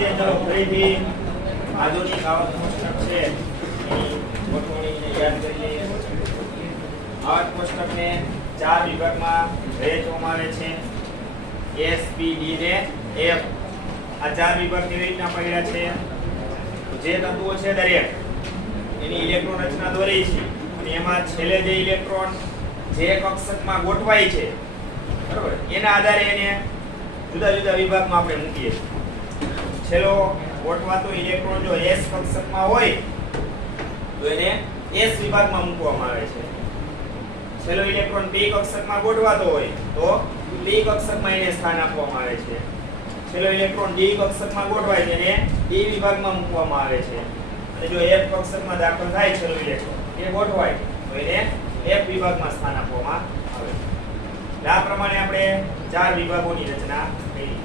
વધીએ ચલો ફરીથી આધુનિક આવર્ત કોષ્ટક છે એની ગોઠવણીને યાદ કરી લઈએ. આવર્ત કોષ્ટકને 4 વિભાગમાં વહેંચવામાં આવે છે. S P D ને F આ 4 વિભાગ કેવી રીતના પડ્યા છે? જે તત્વો છે દરેક એની ઇલેક્ટ્રોન રચના દોરી છે અને એમાં છેલ્લે જે ઇલેક્ટ્રોન જે કક્ષકમાં ગોઠવાય છે બરોબર એના આધારે એને જુદા જુદા વિભાગમાં આપણે મૂકીએ છીએ. છેલ્લો ગોઠવાતો ઇલેક્ટ્રોન જો S કક્ષકમાં હોય તો એને S વિભાગમાં મૂકવામાં આવે છે. છેલ્લો ઇલેક્ટ્રોન P કક્ષકમાં ગોઠવાતો હોય તો P કક્ષકમાં એને સ્થાન આપવામાં આવે છે. છેલ્લો ઇલેક્ટ્રોન D કક્ષકમાં ગોઠવાય છે એને D વિભાગમાં મૂકવામાં આવે છે. અને જો F કક્ષકમાં દાખલ થાય છેલ્લો ઇલેક્ટ્રોન એ ગોઠવાય તો એને F વિભાગમાં સ્થાન આપવામાં આવે છે. આ પ્રમાણે આપણે 4 વિભાગોની રચના કરી.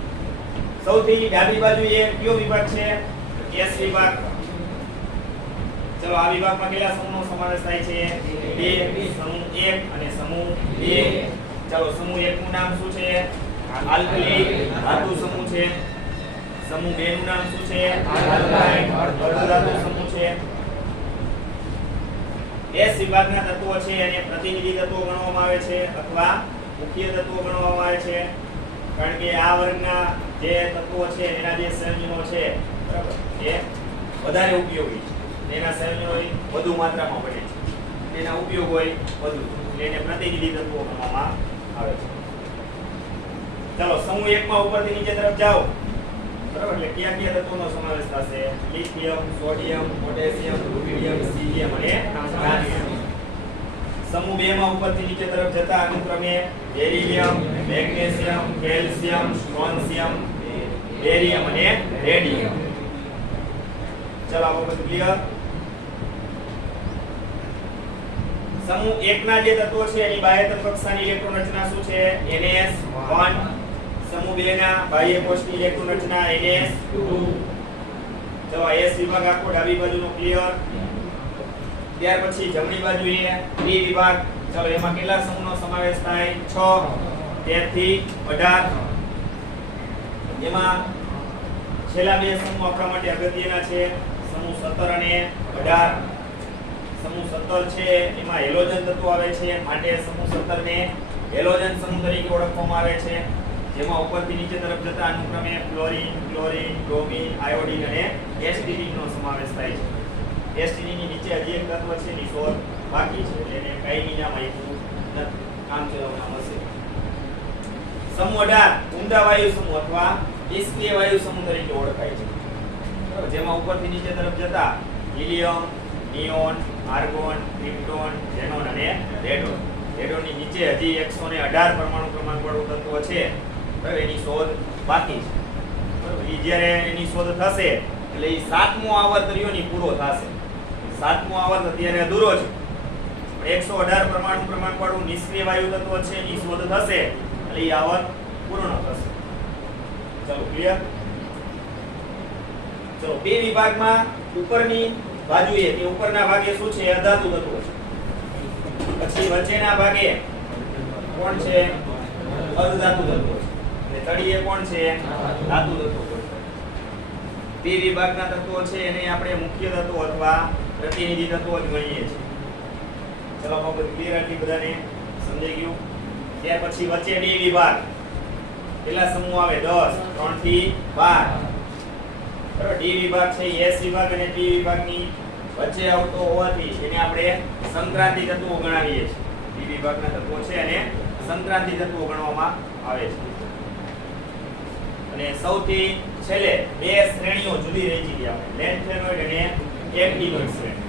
સૌથી ડાબી બાજુએ કયો વિભાગ છે? S વિભાગ. ચલો આ વિભાગમાં કેટલા સમૂહનો સમાવેશ થાય છે? 2, સમૂહ 1 અને સમૂહ 2. ચલો સમૂહ 1 નું નામ શું છે? આલ્કલી ધાતુ સમૂહ છે. સમૂહ 2 નું નામ શું છે? આલ્કાઇન અર્ધધાતુ સમૂહ છે. S વિભાગના તત્વો છે એને પ્રતિનિધિ તત્વો ગણવામાં આવે છે અથવા મુખ્ય તત્વો ગણવામાં આવે છે. કારણ કે આ વર્ગના જે તત્વો છે એના જે સંયોજનો છે બરાબર એ વધારે ઉપયોગી છે. એના સંયોજનો વધુ માત્રામાં બને છે. એના ઉપયોગ હોય વધુ એટલે એને પ્રતિનિધિ તત્વો ગણવામાં આવે છે. ચાલો સમૂહ 1 માં ઉપરથી નીચે તરફ જાઓ બરાબર એટલે કયા કયા તત્વોનો સમાવેશ થશે? લિથિયમ, સોડિયમ, પોટેશિયમ, રુબિડિયમ, સીલિયમ અને ગાલિયમ. સમૂહ 2 માં ઉપરથી નીચે તરફ જતા અનુક્રમે બેરિલિયમ, મેગ્નેશિયમ, કેલ્શિયમ, સ્ટ્રોન્શિયમ, બેરિયમ અને રેડિયમ. ચલો આ બધું ક્લિયર. સમૂહ 1 ના જે તત્વો છે એની બાહ્ય કક્ષાની ઇલેક્ટ્રોન રચના શું છે? NS1. સમૂહ 2 ના બાહ્ય કોષની ઇલેક્ટ્રોન રચના NS2. ચલો S વિભાગ આખો ડાબી બાજુનો ક્લિયર. ત્યાર પછી જમણી બાજુએ D વિભાગ. ચલો એમાં કેટલા સમૂહનો સમાવેશ થાય? 6. 13 થી 18. એમાં છેલ્લા બે સમૂહ આપણા માટે અગત્યના છે. સમૂહ 17 અને 18. સમૂહ 17 છે એમાં હેલોજન તત્વો આવે છે માટે સમૂહ 17 ને હેલોજન સમૂહ તરીકે ઓળખવામાં આવે છે. જેમાં ઉપરથી નીચે તરફ જતા અનુક્રમે ફ્લોરિન, ક્લોરિન, બ્રોમિન, આયોડિન અને એસ્ટિડિન નો સમાવેશ થાય છે. એસ્ટિડિન ની નીચે હજી એક તત્વ છે એની શોધ બાકી છે એટલે એને કાયમી નામ આપ્યું નથી. કામ ચલાવવાનું નામ હશે. સમૂહ 18 ઉમદા વાયુ સમૂહ અથવા નિષ્ક્રિય વાયુ સમૂહ તરીકે ઓળખાય છે. બરાબર જેમાં ઉપરથી નીચે તરફ જતા helium, neon, argon, krypton, xenon અને રેડોન. રેડોનની નીચે હજી 118 પરમાણુ ક્રમાંક વાળું તત્વ છે. બરાબર એની શોધ બાકી છે. બરાબર ઈ જ્યારે એની શોધ થશે એટલે ઈ 7મો આવર્ત રહ્યોની પૂરો થશે. 7મો આવર્ત અત્યારે અધૂરો છે. 118 પરમાણુ ક્રમાંક વાળું નિષ્ક્રિય વાયુ તત્વ છે એની શોધ થશે એટલે ઈ આવર્ત પૂર્ણ થશે. ચલો ક્લિયર. ચલો બે વિભાગમાં ઉપરની બાજુએ કે ઉપરના ભાગે શું છે? અધાતુ તત્વો છે. પછી વચ્ચેના ભાગે કોણ છે? અર્ધધાતુ તત્વો છે. અને તળિયે કોણ છે? ધાતુ તત્વો છે. બે વિભાગના તત્વો છે એને આપણે મુખ્ય તત્વો અથવા પ્રતિનિધિ તત્વો જ ગણીએ છીએ. ચલો આપણે ક્લિયર આટલી બધાને સમજાઈ ગયું. ત્યાર પછી વચ્ચે બે વિભાગ કેટલા સમૂહ આવે? 10. 3 થી 12. બરાબર D વિભાગ છે S વિભાગ અને P વિભાગની વચ્ચે આવતો હોવાથી એને આપણે સંક્રાંતિ તત્વો ગણાવીએ છીએ. D વિભાગના તત્વો છે અને સંક્રાંતિ તત્વો ગણવામાં આવે છે. અને સૌથી છેલ્લે બે શ્રેણીઓ જુદી રહી છે આપણે લેન્થેનોઇડ અને એક્ટિનોઇડ શ્રેણી.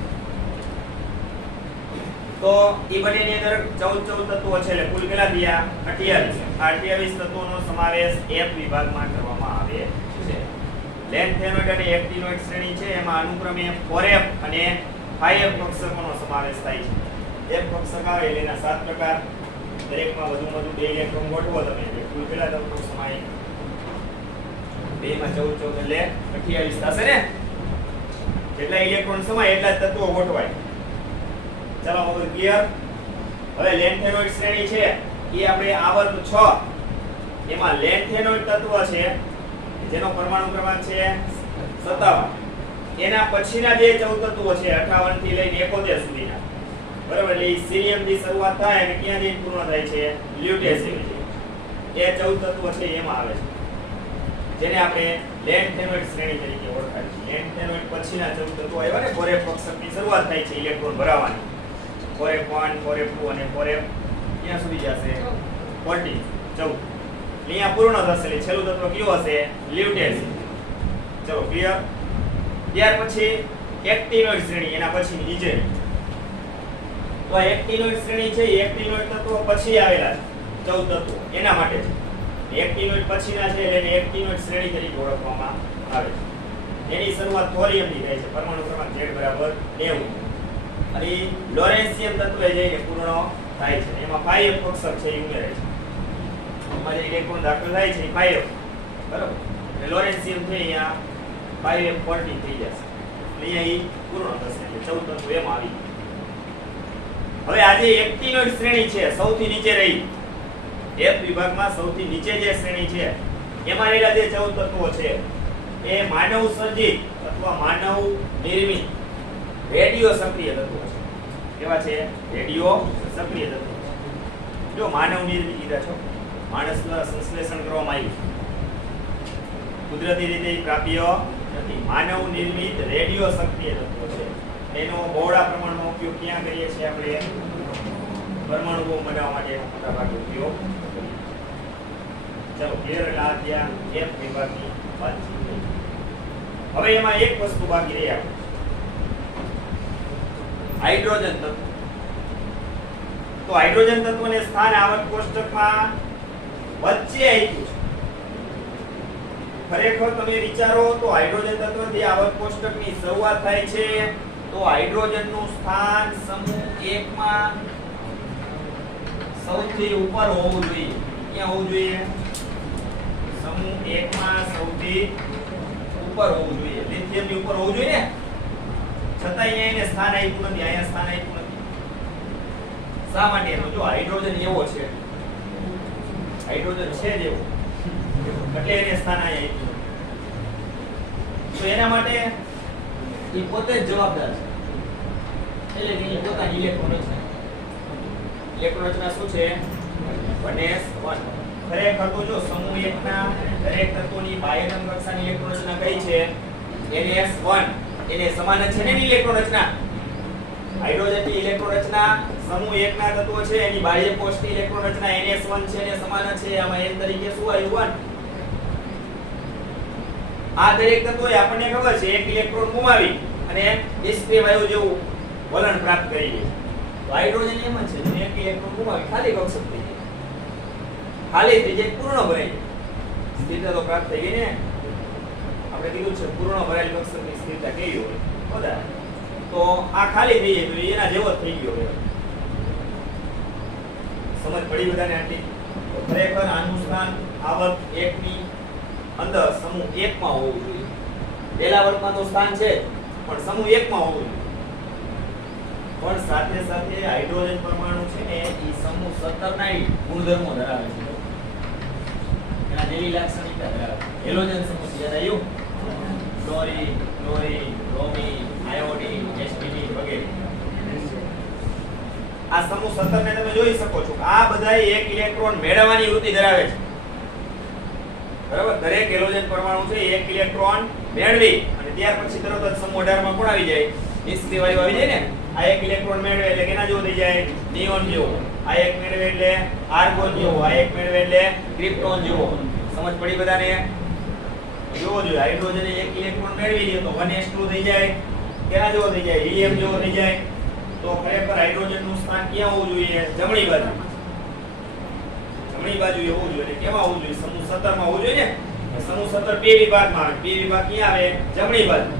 તો એ બંનેની અંદર 14 તત્વો છે એટલે કુલ કેટલા થયા? 28. આ 28 તત્વોનો સમાવેશ F વિભાગમાં કરવામાં આવે છે. લેન્થેનોઇડ અને એક્ટિનોઇડ શ્રેણી છે એમાં અનુક્રમે 4F અને 5F કક્ષકોનો સમાવેશ થાય છે. F કક્ષક આવે એટલે એના 7 પ્રકાર. દરેકમાં વધુમાં વધુ 2 ઇલેક્ટ્રોન ગોઠવો તમે એટલે કુલ કેટલા તત્વો સમાય? 2 માં 14 એટલે 28 થશે ને? જેટલા ઇલેક્ટ્રોન સમાય એટલા જ તત્વો ગોઠવાય. ચાલો હવે ક્લિયર. હવે લેન્થેનોઇડ શ્રેણી છે એ આપણે આવર્ત 6 એમાં લેન્થેનોઇડ તત્વ છે જેનો પરમાણુ ક્રમાંક છે 57 એના પછીના જે 14 તત્વો છે 58 થી લઈને 71 સુધીના બરાબર એટલે સીરિયમ થી શરૂઆત થાય અને ક્યાંથી પૂર્ણ થાય છે લ્યુટેસિન એ 14 તત્વો છે એમાં આવે છે જેને આપણે લેન્થેનોઇડ શ્રેણી તરીકે ઓળખાય છે લેન્થેનોઇડ પછીના 14 તત્વો આવ્યા ને 4f ની શરૂઆત થાય છે ઇલેક્ટ્રોન ભરાવાની 4f1 4f2 અને 4f ક્યાં સુધી જશે 14 અહીંયા પૂર્ણ થશે એટલે છેલ્લું તત્વ કયું હશે લ્યુટેસિન ચલો ક્લિયર ત્યાર પછી એક્ટિનોઇડ શ્રેણી એના પછી નીચે તો આ એક્ટિનોઇડ શ્રેણી છે એ એક્ટિનોઇડ તત્વો પછી આવેલા છે 14 તત્વો એના માટે છે એક્ટિનોઇડ પછીના છે એટલે એને એક્ટિનોઇડ શ્રેણી તરીકે ઓળખવામાં આવે છે એની શરૂઆત થોરિયમ થી થાય છે પરમાણુ ક્રમાંક Z બરાબર 90 અને લોરેન્સિયમ તત્વે જઈને પૂર્ણ થાય છે એમાં 5f કક્ષક છે એ ઉમેરે છે એમાં જે ઇલેક્ટ્રોન દાખલ થાય છે 5f બરાબર એટલે લોરેન્સિયમ છે અહીંયા 5f 40 થઈ જશે એટલે અહીંયા ઈ પૂર્ણ થશે એટલે 14 તત્વો એમાં આવી હવે આજે એક્ટિનોઇડ શ્રેણી છે સૌથી નીચે રહી F વિભાગમાં સૌથી નીચે જે શ્રેણી છે એમાં રહેલા જે 14 તત્વો છે એ માનવ સર્જિત અથવા માનવ નિર્મિત રેડિયો સક્રિય તત્વો છે કેવા છે રેડિયો સક્રિય તત્વો જો માનવ નિર્મિત કીધા છો માણસના સંશ્લેષણ કરવામાં આવ્યું કુદરતી રીતે પ્રાપ્ય નથી માનવ નિર્મિત રેડિયો સક્રિય તત્વો છે એનો બહોળા પ્રમાણમાં ઉપયોગ ક્યાં કરીએ છીએ આપણે પરમાણુઓ બનાવવા માટે મોટા ભાગે ઉપયોગ કરીએ ચલો ક્લિયર એટલે આ ત્યાં F વિભાગની વાત છે હવે એમાં એક વસ્તુ બાકી રહી આપણે હાઇડ્રોજન તત્વ તો હાઇડ્રોજન તત્વને સ્થાન આવર્ત કોષ્ટકમાં વચ્ચે આપ્યું છે ખરેખર તમે વિચારો તો હાઇડ્રોજન તત્વથી આવર્ત કોષ્ટકની શરૂઆત થાય છે તો હાઇડ્રોજનનું સ્થાન સમૂહ 1 માં સૌથી ઉપર હોવું જોઈએ ક્યાં હોવું જોઈએ સમૂહ 1 માં સૌથી ઉપર હોવું જોઈએ લિથિયમની ઉપર હોવું જોઈએ ને છતાં અહીંયા એને સ્થાન આપ્યું નથી અહીંયા સ્થાન આપ્યું નથી શા માટે તો જો હાઇડ્રોજન એવો છે હાઇડ્રોજન છે જ એવો એટલે એને સ્થાન અહીંયા આપ્યું તો એના માટે એ પોતે જ જવાબદાર છે એટલે કે પોતાની ઇલેક્ટ્રોન રચના શું છે 1s1 ખરેખર તો જો સમૂહ 1 ના દરેક તત્વોની બાહ્યતમ કક્ષાની ઇલેક્ટ્રોન રચના કઈ છે ns1 એને સમાન જ છે ને ઇલેક્ટ્રોન રચના હાઇડ્રોજનની ઇલેક્ટ્રોન રચના સમૂહ 1 ના તત્વો છે એની બાહ્ય કોષની ઇલેક્ટ્રોન રચના ns1 છે ને સમાન જ છે આમાં n તરીકે શું આવ્યું 1 આ દરેક તત્વોએ આપણને ખબર છે એક ઇલેક્ટ્રોન ગુમાવી અને નિષ્ક્રિય વાયુ જેવું વલણ પ્રાપ્ત કરી લે તો હાઇડ્રોજન એમ જ છે એક ઇલેક્ટ્રોન ગુમાવી ખાલી કક્ષક થઈ જાય ખાલી થઈ જાય પૂર્ણ ભરાઈ જાય સ્થિરતા તો પ્રાપ્ત થઈ ગઈ ને આપણે કીધું છે પૂર્ણ ભરાયેલ કક્ષકની સ્થિરતા કેવી હોય બરાબર તો આ ખાલી થઈ જાય તો એના જેવો જ થઈ ગયો હોય સમજ પડી બધાને આટલી તો ખરેખર આનું સ્થાન આવર્ત 1 ની અંદર સમૂહ 1 માં હોવું જોઈએ પહેલા વર્ગમાં તો સ્થાન છે પણ સમૂહ 1 માં હોવું જોઈએ પણ સાથે સાથે હાઇડ્રોજન પરમાણુ છે ને એ સમૂહ 17 ના ગુણધર્મો ધરાવે છે એના જેવી લાક્ષણિકતા ધરાવે છે હેલોજન સમૂહ યાદ આવ્યું fluorine chlorine bromine iodine SPD વગેરે આ સમૂહ 17 ને તમે જોઈ શકો છો આ બધા એક ઇલેક્ટ્રોન મેળવવાની વૃત્તિ ધરાવે છે બરાબર દરેક હેલોજન પરમાણુ છે એક ઇલેક્ટ્રોન મેળવી અને ત્યાર પછી તરત જ સમૂહ 18 માં કોણ આવી જાય નિષ્ક્રિય વાયુ આવી જાય ને આ એક ઇલેક્ટ્રોન મેળવે એટલે કેના જેવો થઈ જાય નિયોન જેવો આ એક મેળવે એટલે આર્ગોન જેવો આ એક મેળવે એટલે ક્રિપ્ટોન જેવો સમજ પડી બધાને જોવો જોઈએ હાઇડ્રોજન એક ઇલેક્ટ્રોન મેળવી લે તો 1s2 થઈ જાય કેના જેવો થઈ જાય હિલિયમ જેવો થઈ જાય તો ખરેખર હાઇડ્રોજન નું સ્થાન ક્યાં હોવું જોઈએ જમણી બાજુ જમણી બાજુએ હોવું જોઈએ એટલે કેમાં હોવું જોઈએ સમૂહ 17 માં હોવું જોઈએ ને સમૂહ 17 બે વિભાગમાં આવે બે વિભાગ ક્યાં આવે જમણી બાજુ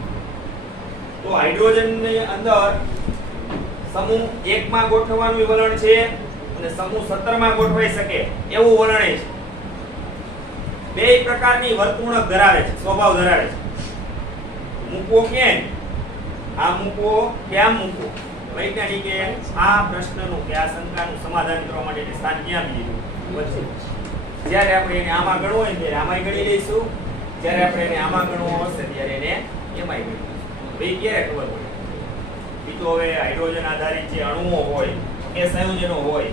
તો હાઇડ્રોજન ની અંદર સમૂહ 1 માં ગોઠવવાનું વલણ છે અને સમૂહ 17 માં ગોઠવાઈ શકે એવું વલણ છે બે પ્રકારની વર્તણૂક ધરાવે છે સ્વભાવ ધરાવે છે મૂકવો ક્યાં આ મૂકવો ક્યાં મૂકવો વૈજ્ઞાનિકે આ પ્રશ્નનું કે આ શંકાનું સમાધાન કરવા માટે સ્થાન ક્યાં લીધું વચ્ચે જ્યારે આપણે એને આમાં ગણવું હોય ત્યારે આમાંય ગણી લઈશું જ્યારે આપણે એને આમાં ગણવો હશે ત્યારે એને એમાં ગણવું. એ ક્યારે ખબર પડે? એ તો હવે હાઇડ્રોજન આધારિત જે અણુઓ હોય કે સંયોજનો હોય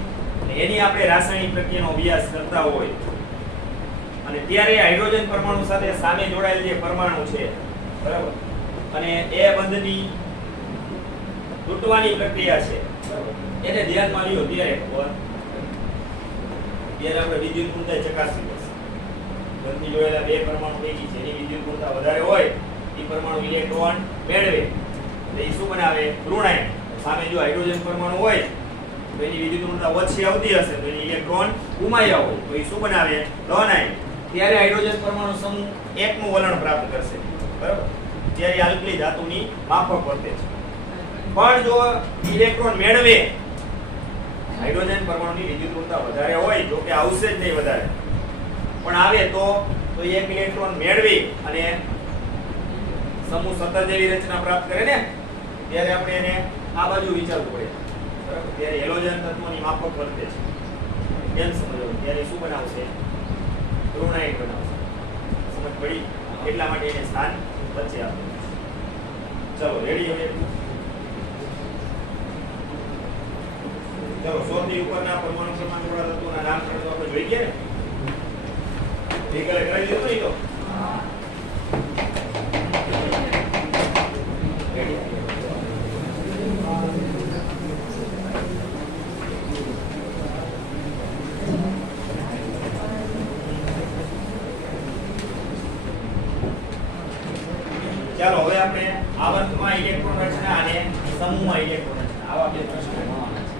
એની આપણે રાસાયણિક પ્રક્રિયાનો અભ્યાસ કરતા હોય અને ત્યારે હાઇડ્રોજન પરમાણુ સાથે સામે જોડાયેલ જે પરમાણુ છે બરાબર અને એ બંધની તૂટવાની પ્રક્રિયા છે બરાબર એને ધ્યાનમાં લ્યો ત્યારે ખબર ત્યારે આપણે વિદ્યુત પૂર્ણતા ચકાસવી પડશે. બંધની જોડાયેલા બે પરમાણુ પૈકી છે એની વિદ્યુત પૂર્ણતા વધારે હોય એ પરમાણુ ઇલેક્ટ્રોન મેળવે એટલે એ શું બનાવે? ઋણાયન. સામે જો હાઇડ્રોજન પરમાણુ હોય તો એની વિદ્યુત પૂર્ણતા ઓછી આવતી હશે તો એની ઇલેક્ટ્રોન ગુમાવ્યા હોય તો એ શું બનાવે? ધનાયન. ત્યારે હાઇડ્રોજન પરમાણુ સમૂહ 1 નું વલણ પ્રાપ્ત કરશે બરાબર. ત્યારે આલ્કલી ધાતુની માફક વર્તે છે. પણ જો ઇલેક્ટ્રોન મેળવે હાઇડ્રોજન પરમાણુની વિદ્યુત પૂર્ણતા વધારે હોય જો કે આવશે જ નહીં વધારે પણ આવે તો એક ઇલેક્ટ્રોન મેળવી અને સમૂહ 17 જેવી રચના પ્રાપ્ત કરે ને ત્યારે આપણે એને આ બાજુ વિચારવું પડે બરાબર. ત્યારે હેલોજન તત્વોની માફક વર્તે છે કેમ સમજવું? ત્યારે શું બનાવશે? ઋણાયન બનાવશે. સમજ પડી? એટલા માટે એને સ્થાન વચ્ચે આપે. ચલો રેડી? હવે ચલો 100 થી ઉપરના પરમાણુ ક્રમાંક વાળા તત્વોના નામકરણ તો આપણે જોઈ ગયા ને? એકલે કરી દીધું ને તો ચાલો હવે આપણે આવર્તમાં ઇલેક્ટ્રોન રચના અને સમૂહમાં ઇલેક્ટ્રોન રચના આવા બે પ્રશ્નો મળવાના છે.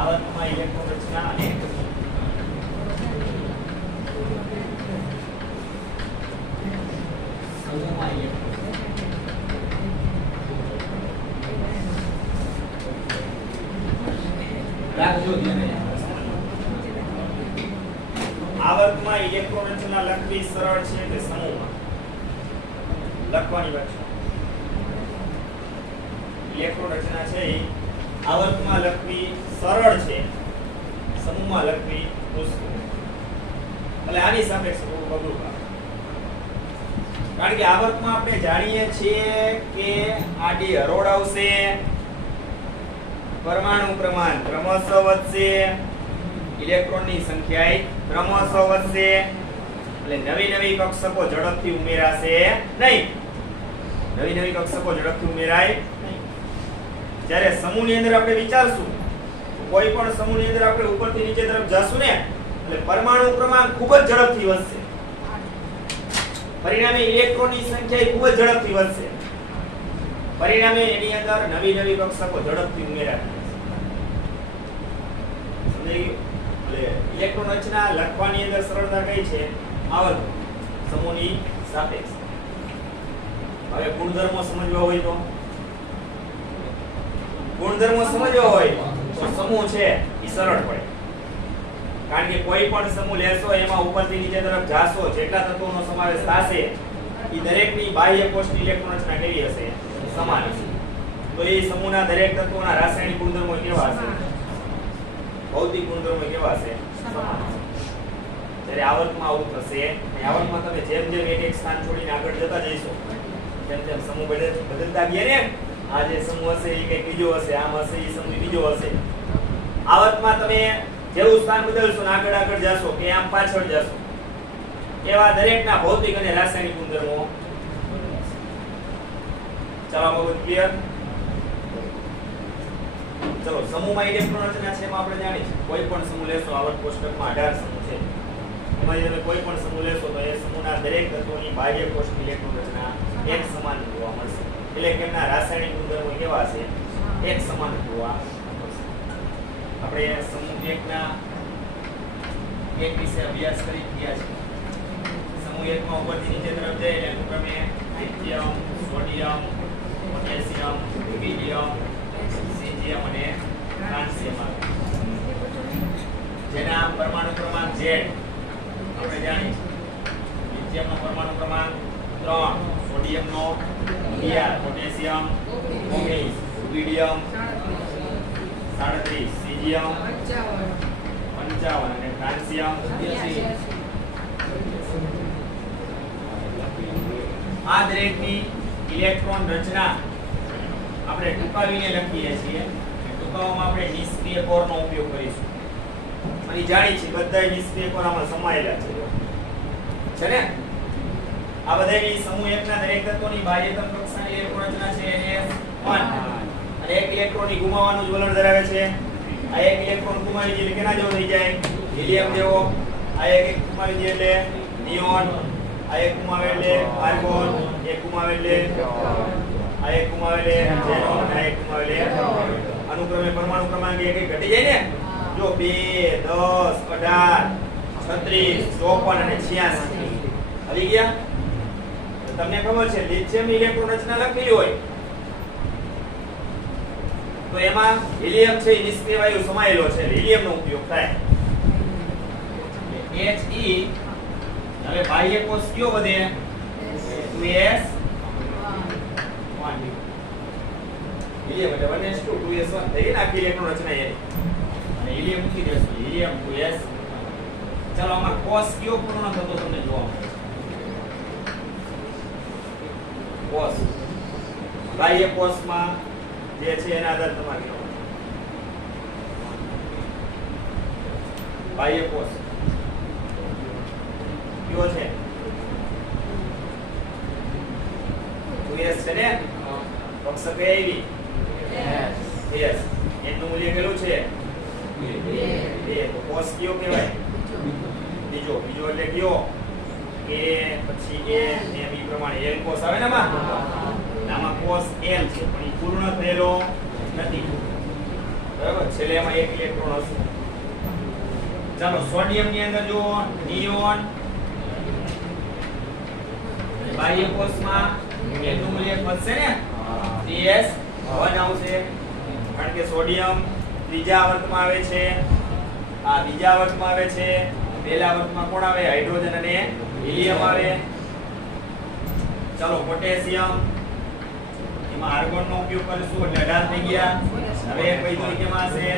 આવર્તમાં ઇલેક્ટ્રોન રચના અને સમૂહમાં ઇલેક્ટ્રોન આવર્તમાં ઇલેક્ટ્રોન રચના લખવી સરળ છે કે સમૂહમાં? લખવાની વાત છે. ઇલેક્ટ્રોન રચના છે એ આવર્તમાં લખવી સરળ છે, સમૂહમાં લખવી મુશ્કેલ. એટલે આની સાપેક્ષે થોડું અઘરું કામ. કારણ કે આવર્તમાં આપણે જાણીએ છીએ કે આડી હરોળ આવશે, પરમાણુ પ્રમાણ ક્રમશઃ વધશે, ઇલેક્ટ્રોનની સંખ્યા ક્રમશઃ વધશે એટલે નવી કક્ષકો ઝડપથી ઉમેરાશે નહીં. નવી કક્ષકો ઝડપથી ઉમેરાય નહીં. જ્યારે સમૂહની અંદર આપણે વિચારશું કોઈ પણ સમૂહની અંદર આપણે ઉપરથી નીચે તરફ જશું ને એટલે પરમાણુ ક્રમાંક ખૂબ જ ઝડપથી વધશે. પરિણામે ઇલેક્ટ્રોનની સંખ્યા ખૂબ જ ઝડપથી વધશે. પરિણામે એની અંદર નવી કક્ષકો ઝડપથી ઉમેરાશે. સમજાઈ ગયું? એટલે ઇલેક્ટ્રોન રચના લખવાની અંદર સરળતા કઈ છે? આવર્ત સમૂહની સાપેક્ષ. હવે ગુણધર્મો સમજવા હોય તો સમૂહ છે એ સરળ પડે. કારણ કે કોઈ પણ સમૂહ લેશો એમાં ઉપરથી નીચે તરફ જાશો જેટલા તત્વોનો સમાવેશ થશે એ દરેકની બાહ્ય કોષની ઇલેક્ટ્રોન રચના કેવી હશે? સમાન હશે. તો એ સમૂહના દરેક તત્વોના રાસાયણિક ગુણધર્મો કેવા હશે? ભૌતિક ગુણધર્મો કેવા હશે? સમાન હશે. જ્યારે આવર્તમાં આવું થશે. આવર્તમાં તમે જેમ એક સ્થાન છોડીને આગળ જતા જઈશો તેમ સમૂહ બદલતા ગયા ને આ જે સમૂહ હશે એ કંઈક બીજો હશે, આમ હશે એ સમૂહ બીજો હશે. આવર્તમાં તમે જેવું સ્થાન બદલશો ને આગળ જશો કે આમ પાછળ જશો એવા દરેકના ભૌતિક અને રાસાયણિક ગુણધર્મો. ચાલો બધું ક્લિયર? ચલો સમૂહમાં ઇલેક્ટ્રોન રચના છે એમાં આપણે જાણીએ છીએ કોઈ પણ સમૂહ લેશો આવર્ત કોષ્ટકમાં 18 સમૂહ છે એમાં તમે કોઈ પણ સમૂહ લેશો તો એ સમૂહના દરેક તત્વોની બાહ્ય કોષની ઇલેક્ટ્રોન રચના એક સમાન જોવા મળશે. એટલે કે એમના રાસાયણિક ગુણધર્મો કેવા છે? એક સમાન જોવા મળશે. આપણે સમૂહ 1 ના એક વિશે અભ્યાસ કરી ગયા છે. સમૂહ 1 માં ઉપરથી નીચે તરફ જાય એટલે અનુક્રમે lithium, sodium, potassium, rubidium, caesium અને ફ્રાન્સિયમ આવે. જેના પરમાણુ ક્રમાંક Z આપણે જાણીએ છીએ. લિથિયમનો પરમાણુ ક્રમાંક 2 3 સોડિયમ નો 11 પોટેશિયમ 19 રુબિડિયમ 37 સીઝિયમ 55 અને ફ્રાન્સિયમ 82 આ દરેકની ઇલેક્ટ્રોન રચના આપણે ટૂંકાવીને લખીએ છીએ. ટૂંકાવવામાં આપણે નિષ્ક્રિય કોરનો ઉપયોગ કરીશું. અને જાણી છે બધા નિષ્ક્રિય કોર આમાં સમાયેલા છે ને. આ બધાની સમૂહ 1 ના દરેક તત્વોની બાહ્યતમ કક્ષાની ઇલેક્ટ્રોન રચના છે NS1 અને એક ઇલેક્ટ્રોનની ગુમાવવાનું જ વલણ ધરાવે છે. આ એક ઇલેક્ટ્રોન ગુમાવી દે એટલે કેના જેવો થઈ જાય? હિલિયમ જેવો. આ એક ગુમાવી દે એટલે નિયોન. આ એક ગુમાવે એટલે આર્ગોન. એક ગુમાવે એટલે આ એક ગુમાવે એટલે ઝેનોન. આ એક ગુમાવે એટલે અનુક્રમે પરમાણુ ક્રમાંક એક એક ઘટી જાય ને. જો 2 10 18 36 54 અને 86 આવી ગયા. તમને ખબર છે લિથિયમ ઇલેક્ટ્રોન રચના લખેલી હોય તો એમાં હિલિયમ છે નિષ્ક્રિય વાયુ સમાયેલો છે. હિલિયમ નો ઉપયોગ થાય. He હવે બાહ્ય કોષ કયો વધે? 2s1 હિલિયમ એટલે 1s2 2s1 થઈ ગઈ ને આખી ઇલેક્ટ્રોન રચના એની. અને હિલિયમ મૂકી દેશું. Helium 2s. ચાલો આમાં કોષ કયો પૂર્ણ થતો તમને જોવા મળે. કોષ બાહ્ય કોષમાં જે છે એના આધારે તમારે બાહ્ય કોષ કયો છે? 2s છે ને. કક્ષક કઈ આવી? yes. એનું મૂલ્ય કેટલું છે? 2. તો કોષ કયો કહેવાય? બીજો એટલે કયો? A પછી A ને બી પ્રમાણે L કોષ આવે ને આમાં કોષ L છે પણ એ પૂર્ણ થયેલો નથી. બરાબર. છેલ્લે એમાં એક ઇલેક્ટ્રોન હશે. ચાલો સોડિયમ ની અંદર જો નિયોન બાહ્ય કોષમાં એનું મૂલ્ય વધશે ને. 3s1 આવશે કારણ કે સોડિયમ ત્રીજા આવર્તમાં આવે છે. આ બીજા આવર્તમાં આવે છે. પહેલા આવર્તમાં કોણ આવે? હાઇડ્રોજન અને હિલિયમ આવે. ચાલો પોટેશિયમ એમાં આર્ગોન નો ઉપયોગ કરીશું એટલે 18 થઈ ગયા. હવે કઈ કેમાં હશે?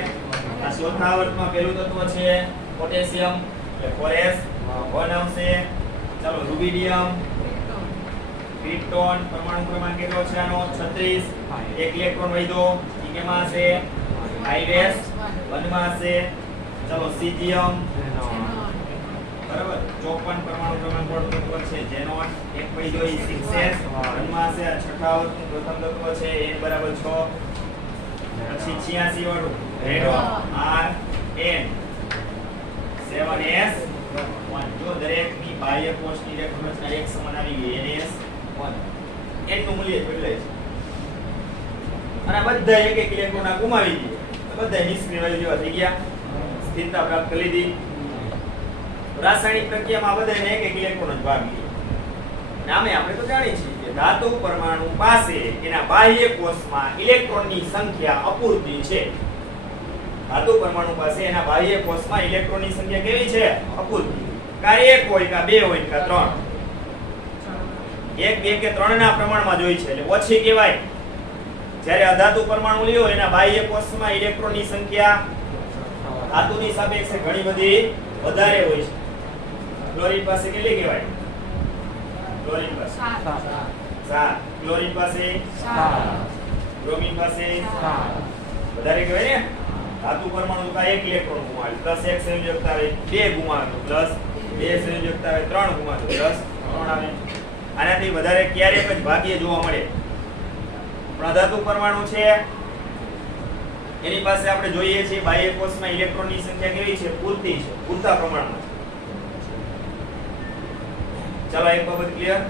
આ ચોથા આવર્તમાં પહેલું તત્વ છે પોટેશિયમ એટલે 4s1 આવશે. ચાલો રુબિડિયમ ક્રિપ્ટોન પરમાણુ ક્રમાંક કેટલો છે આનો? 36. એક ઇલેક્ટ્રોન વધ્યો. ઈ કેમાં હશે? 5s1 માં હશે. ચાલો સીઝિયમ બરાબર 54 પરમાણુ ક્રમાંક વાળું તત્વ છે ઝેનોન. એક વધ્યો ઈ 6s 1 માં હશે. આ છઠ્ઠા આવર્તનું પ્રથમ તત્વ છે n બરાબર 6. પછી 86 વાળું રેડોન Rn 7s1. જો દરેકની બાહ્ય કોષની ઇલેક્ટ્રોન રચના એક સમાન આવી ગઈ NS1 n નું મૂલ્ય બદલાય છે. અને બધા એક એક ઇલેક્ટ્રોન ગુમાવી દીધા. બધા નિષ્ક્રિય વાયુ જેવા થઈ ગયા. સ્થિરતા પ્રાપ્ત કરી લીધી. રાસાયણિક પ્રક્રિયામાં બધાને એક એક ઇલેક્ટ્રોન જ ભાગ લે. નામે આપણે તો જાણીએ છીએ કે ધાતુ પરમાણુ પાસે એના બાહ્ય કોષમાં ઇલેક્ટ્રોનની સંખ્યા અપૂરતી છે. ધાતુ પરમાણુ પાસે એના બાહ્ય કોષમાં ઇલેક્ટ્રોનની સંખ્યા કેવી છે? અપૂરતી. કા 1 હોય કા 2 હોય કા 3. 1 2 કે 3 ના પ્રમાણમાં જોઈ છે એટલે ઓછી કહેવાય. જ્યારે અધાતુ પરમાણુ લ્યો એના બાહ્ય કોષમાં ઇલેક્ટ્રોનની સંખ્યા ધાતુની સાપેક્ષે ઘણી બધી વધારે હોય છે. ક્લોરીન પાસે કેટલી કહેવાય? ક્લોરીન પાસે 7. ક્લોરીન પાસે 7. બ્રોમિન પાસે 7. વધારે કહેવાય ને. ધાતુ પરમાણુ કા 1 ઇલેક્ટ્રોન ગુમાવે પ્લસ 1 સંયોજકતા આવે 2 ગુમાવે પ્લસ 2 સંયોજકતા આવે 3 ગુમાવે પ્લસ 3 આવે. આનાથી વધારે ક્યારેક જ ભાગ્ય જોવા મળે. પણ અધાતુ પરમાણુ છે એની પાસે આપણે જોઈએ છીએ બાહ્ય કોષમાં ઇલેક્ટ્રોનની સંખ્યા કેવી છે? પૂરતી છે. પૂરતા પ્રમાણમાં. ચાલો એક બાબત ક્લિયર.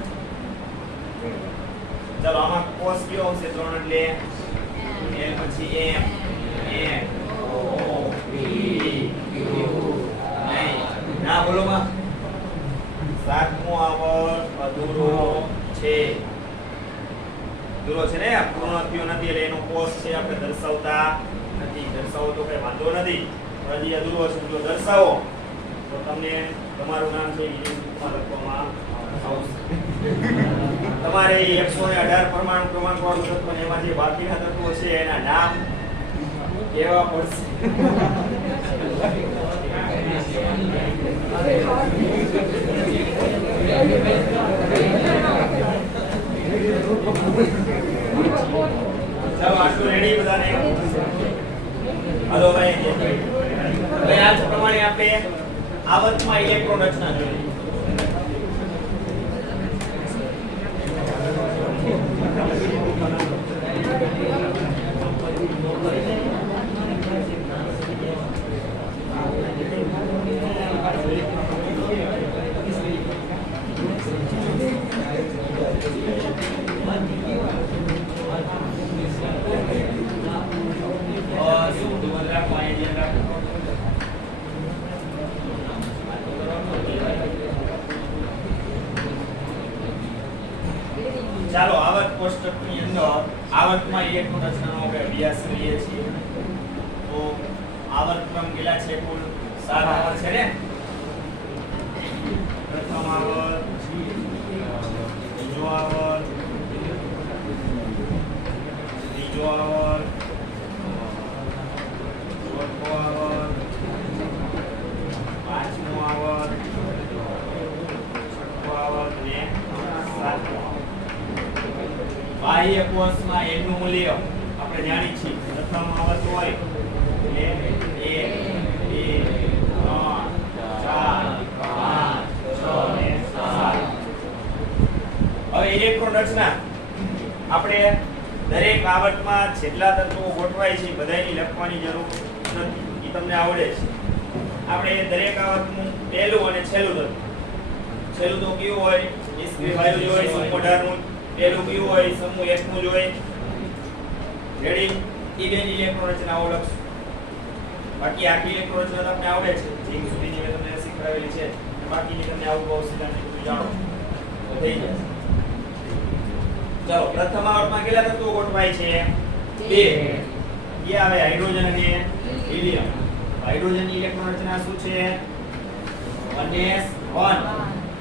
ચાલો આમાં કોષ કયો આવશે? 3 એટલે L પછી M N O P Q ના બોલો માં. સાતમો આવર્ત અધૂરો છે. અધૂરો છે ને. પૂર્ણ થયો નથી એટલે એનો કોષ છે આપણે દર્શાવતા નથી. દર્શાવો તો કઈ વાંધો નથી. હજી અધૂરો છે જો દર્શાવો તો તમને તમારું નામ છે એ બુકમાં લખવામાં આવશે. તમારે 118 પરમાણુ ક્રમાંક વાળું તત્વ અને એમાં જે બાકીના તત્વો છે એના નામ કેવા પડશે. ચાલો આટલું રેડી બધાને. હલો ભાઈ, હવે આ પ્રમાણે આપણે આવર્તમાં ઇલેક્ટ્રોન રચના જોઈએ. ચાલો આવર્ત કોષ્ટકની અંદર આવર્તમાં ઇલેક્ટ્રોન રચનાનો આપણે અભ્યાસ કરીએ છીએ. તો આવર્ત ક્રમ કેટલા છે? કુલ 7 આવર્ત છે ને. પ્રથમ આવર્ત, બીજો આવર્ત, ત્રીજો આવર્ત, ચોથો આવર્ત, પાંચમો આવર્ત, છઠ્ઠો આવર્ત ને સાતમો આવર્ત. બાહ્ય કોષમાં n નું મૂલ્ય આપણે જાણીએ છીએ. પ્રથમ આવર્ત હોય એટલે 1 2 3 4 5 6 અને 7. હવે ઇલેક્ટ્રોન રચના આપણે દરેક આવર્તમાં જેટલા તત્વો ગોઠવાય છે બધાયની લખવાની જરૂર નથી, એ તમને આવડે છે. આપણે દરેક આવર્તનું પહેલું અને છેલ્લું તત્વ, છેલ્લું તો કયું હોય? નિષ્ક્રિય વાયુ હોય. સમૂહ 18 નું પહેલું કયું હોય? સમૂહ 1 નું જ હોય. રેડી? ઈ બેની ઇલેક્ટ્રોન રચના ઓળખશું. બાકી આખી ઇલેક્ટ્રોન રચના તમને આવડે છે, જે સુધીની મેં તમને શીખવાડેલી છે. બાકીની તમને આવું બહુ સીધા જાણો તો થઈ જશે. ચાલો, પ્રથમ આવર્તમાં કેટલા તત્વો ગોઠવાય છે? 2. એ આવે હાઇડ્રોજન અને હિલિયમ. હાઇડ્રોજનની ઇલેક્ટ્રોન રચના શું છે? 1s1.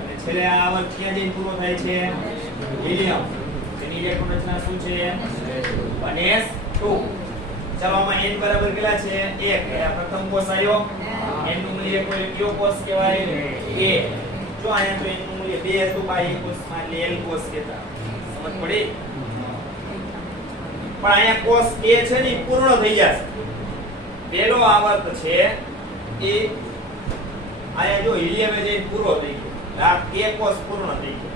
અને છેલ્લે આ આવર્ત ક્યાં જઈને પૂરો થાય છે? હિલિયમ. તેની ઇલેક્ટ્રોન રચના શું છે? 1s2. ચાલો આમાં n બરાબર કેટલા છે? 1. આ પ્રથમ કોષ આવ્યો. n નું મૂલ્ય કોઈ કયો કોષ કહેવાય? 2. જો આયા તો n નું મૂલ્ય 2 હતું, બાહ્ય કોષમાં એટલે L કોષ કહેતા. સમજ પડી? પણ અહીંયા કોષ A છે ને પૂર્ણ થઈ જશે. પહેલો આવર્ત છે એ આયા જો હિલિયમ જે પૂરો થઈ ગયો. આ A કોષ પૂર્ણ થઈ ગયો.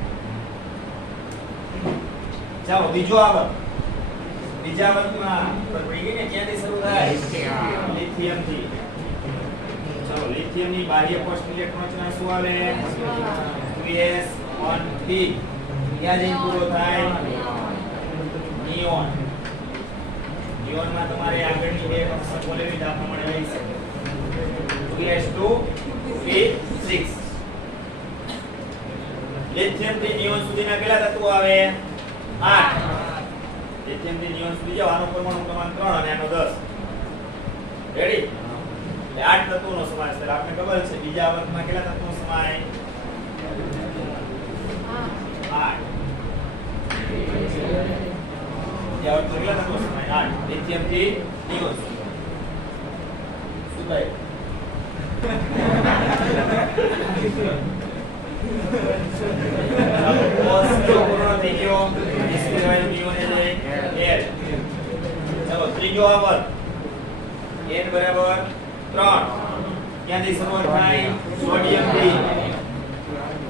ચાલો બીજો આવર્ત. બીજા આવર્તમાં પડી ગઈ ને ક્યાંથી શરૂ થાય? લિથિયમ થી. ચાલો લિથિયમ ની બાહ્ય કોષની ઇલેક્ટ્રોન રચના શું આવે? 2s1p. ક્યાં જઈને પૂરો થાય? નિયોન. નિયોનમાં તમારે આગળની બે કક્ષક બોલેવી આ પ્રમાણે લઈ શકે. 2s2p6. લિથિયમ થી નિયોન સુધીના કેટલા તત્વો આવે? 8. લિથિયમ થી નિયોન સુધી જાવ, આનો પરમાણુ ક્રમાંક 3 અને આનો 10. રેડી? એટલે 8 તત્વોનો સમાવેશ થાય. આપણે ખબર છે બીજા આવર્તમાં કેટલા તત્વો સમાય? 8. બીજા આવર્તમાં કેટલા તત્વો સમાય? 8. લિથિયમ થી નિયોન સુધી. શું થાય? કોષ પૂર્ણ થઈ ગયો. નિષ્ક્રિય વાયુ નિયોન L. ચાલો ત્રીજો આવર્ત n બરાબર 3. ક્યાંથી શરૂઆત થાય? સોડિયમ થી.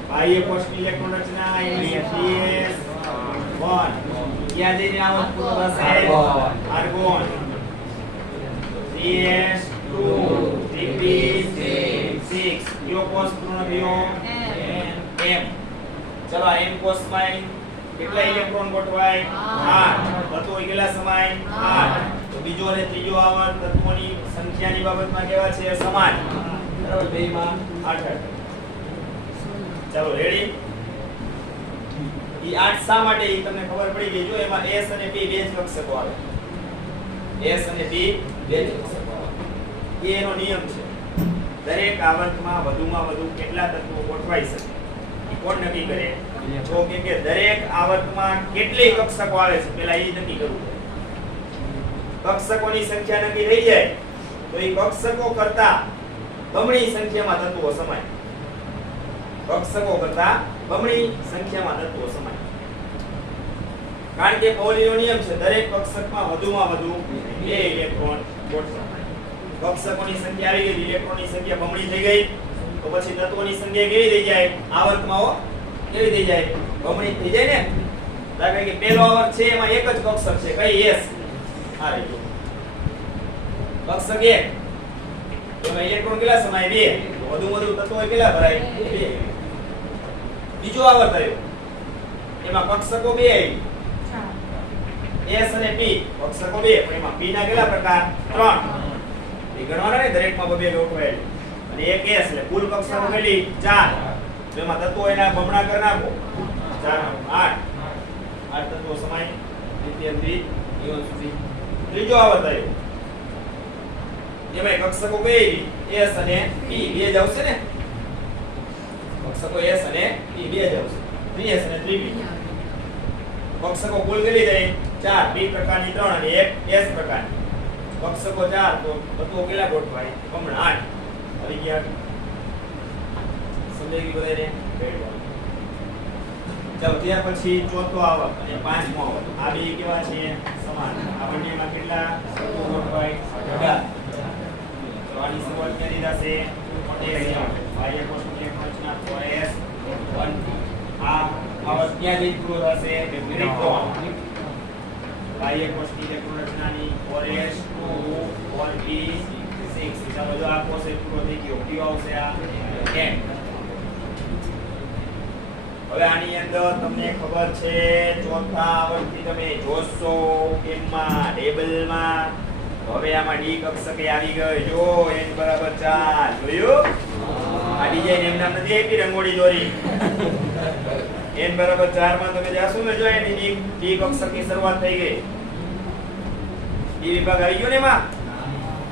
બાહ્ય કોષની ઇલેક્ટ્રોન રચના NaCl1. ક્યાં જઈને આવર્ત પૂરો થશે? આર્ગોન. 3s2 3p6. કયો કોષ પૂર્ણ થયો? M. ચલો આ M કોષમાં કેટલા ઇલેક્ટ્રોન ગોઠવાય? 8. તત્વો કેટલા સમાય? 8. તો બીજો અને ત્રીજો આવર્ત તત્વોની સંખ્યાની બાબતમાં કેવા છે? સમાન. બરાબર, બેમાં 8. ચાલો રેડી? ઈ 8 શા માટે ઈ તમને ખબર પડી ગઈ. જો એમાં S અને P બે જ કક્ષકો આવે. S અને P બે જ કક્ષકો આવે. એ એનો નિયમ છે. દરેક આવર્તમાં વધુમાં વધુ કેટલા તત્વો ગોઠવાઈ શકે એ કોણ નક્કી કરે? તો કે દરેક આવર્તમાં કેટલી કક્ષકો આવે છે પેલા એ નક્કી કરવું પડે. કક્ષકોની સંખ્યા નક્કી થઈ જાય તો એ કક્ષકો કરતા બમણી સંખ્યામાં તત્વો સમાય. કક્ષકો કરતા બમણી સંખ્યામાં તત્વો સમાય. કારણ કે પૌલીનો નિયમ છે દરેક કક્ષકમાં વધુમાં વધુ 2 ઇલેક્ટ્રોન ગોઠવાય. કક્ષકોની સંખ્યા આવી ગઈ, ઇલેક્ટ્રોનની સંખ્યા બમણી થઈ ગઈ, તો પછી તત્વોની સંખ્યા કેવી થઈ જાય? આવર્તમાં કેવી થઈ જાય? બમણી થઈ જાય ને. દાખલા કે પહેલો આવર્ત છે એમાં એક જ કક્ષક છે, કઈ S. આ રહ્યું કક્ષક 1, એમાં ઇલેક્ટ્રોન કેટલા સમાય? 2. વધુ વધુ તત્વો કેટલા ભરાય? 2. બીજો આવર્ત આવ્યો, એમાં કક્ષકો 2 આવી, S અને P. કક્ષકો 2, પણ એમાં P ના કેટલા પ્રકાર? 3. એ ગણવાના ને દરેકમાં 2 ગોઠવાયેલ. અને એક S એટલે કુલ કક્ષકો કેટલી? 4. તો એમાં તત્વો એના બમણા કરી નાખો. 4 8 તત્વો સમાય દ્વિતીયથી ઇવન સુધી. ત્રીજો આવર્ત આવ્યો, એમાં કક્ષકો કઈ? S અને P બે જ આવશે ને. કક્ષકો S અને P બે જ આવશે. 3S અને 3P. કક્ષકો કુલ કેટલી થઈ? 4. P પ્રકારની 3 અને એક S પ્રકારની. કક્ષકો 4 તો તત્વો કેટલા ગોઠવાય? બમણા 8. આવી ગયા. સમજાઈ ગયું બધાને? ચાલો ત્યાર પછી ચોથો આવર્ત અને પાંચમો આવર્ત. આ બે કેવા છે? સમાન. આ બંનેમાં કેટલા તત્વો ગોઠવાય? 18. તો આની શરૂઆત ક્યાંથી થશે? બાહ્ય કોષની રચના 4s 1. આ આવર્ત ક્યાં જઈ પૂરો થશે? ઇલેક્ટ્રોન. બાહ્ય કોષની ઇલેક્ટ્રોન રચનાની 4s 2 4p 6. ચાલો જો આ પ્રોસેસ પૂરો થઈ ગયો, કયો આવશે? આ n. હવે આની અંદર તમને ખબર છે ચોથા આવર્તથી તમે જોશો કેમમાં ટેબલમાં. હવે આમાં ડી કક્ષકે આવી ગયો. જો n બરાબર 4. જોયું? આ ડિઝાઇન એમ નામ નથી આપી રંગોળી દોરી. n બરાબર 4 માં તમે જાશો ને, જો એની ડી કક્ષકની શરૂઆત થઈ ગઈ. ડી વિભાગ આવી ગયો ને એમાં.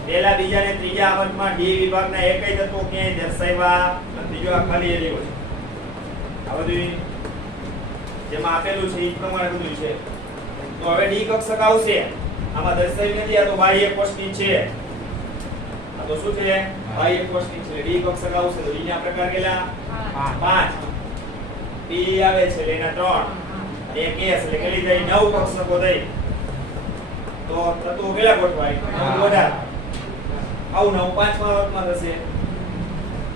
પહેલા બીજા અને ત્રીજા આવર્તમાં ડી વિભાગના એકય તત્વો ક્યાંય દર્શાવ્યા નથી. જો આ ખાલી એરી હોય. આ બધું જેમાં આપેલું છે એ પ્રમાણે બધું છે. તો હવે ડી કક્ષક આવશે. આમાં દર્શાવી નથી, આ તો બાહ્ય કોષની છે. આ તો શું છે? બાહ્ય કોષની છે. ડી કક્ષક આવશે તો ડી ના પ્રકાર કેટલા? 5. P આવે છે એટલે એના 3 અને એક S એટલે કેટલી થઈ? 9 કક્ષકો થઈ. તો તત્વો કેટલા ગોઠવાય? 9 વધારે. આવું 9 પાંચમા આવર્તમાં થશે.